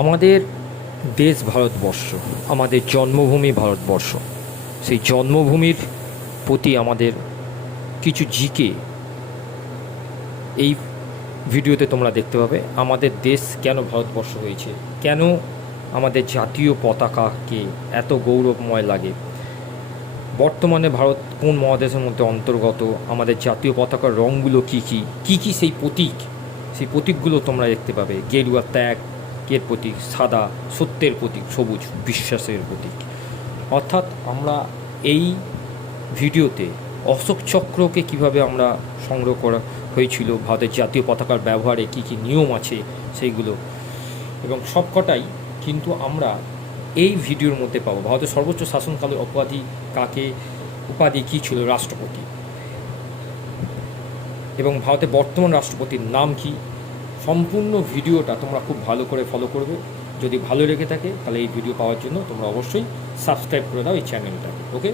আমাদের দেশ ভারতবর্ষ, আমাদের জন্মভূমি ভারতবর্ষ। সেই জন্মভূমির প্রতি আমাদের কিছু জিকে এই ভিডিওতে তোমরা দেখতে পাবে। আমাদের দেশ কেন ভারতবর্ষ হয়েছে, কেন আমাদের জাতীয় পতাকাকে এত গৌরবময় লাগে, বর্তমানে ভারত কোন মহাদেশের মধ্যে অন্তর্গত, আমাদের জাতীয় পতাকার রঙগুলো কী কী কী কী সেই প্রতীক, সেই প্রতীকগুলো তোমরা দেখতে পাবে। গেরুয়া ত্যাগের প্রতীক, সাদা সত্যের প্রতীক, সবুজ বিশ্বাসের প্রতীক। অর্থাৎ আমরা এই ভিডিওতে অশোক চক্রকে কীভাবে আমরা সংগ্রহ করা হয়েছিল, ভারতের জাতীয় পতাকার ব্যবহারে কী কী নিয়ম আছে সেইগুলো, এবং সবকটাই কিন্তু আমরা এই ভিডিওর মধ্যে পাবো। ভারতের সর্বোচ্চ শাসনকালের উপাধি কী ছিল, রাষ্ট্রপতি, এবং ভারতের বর্তমান রাষ্ট্রপতির নাম কি। সম্পূর্ণ ভিডিওটা তোমরা খুব ভালো করে ফলো করবে। যদি ভালো লেগে থাকে তাহলে এই ভিডিও পাওয়ার জন্য তোমরা অবশ্যই সাবস্ক্রাইব করে দাও এই চ্যানেলটাকে। ওকে।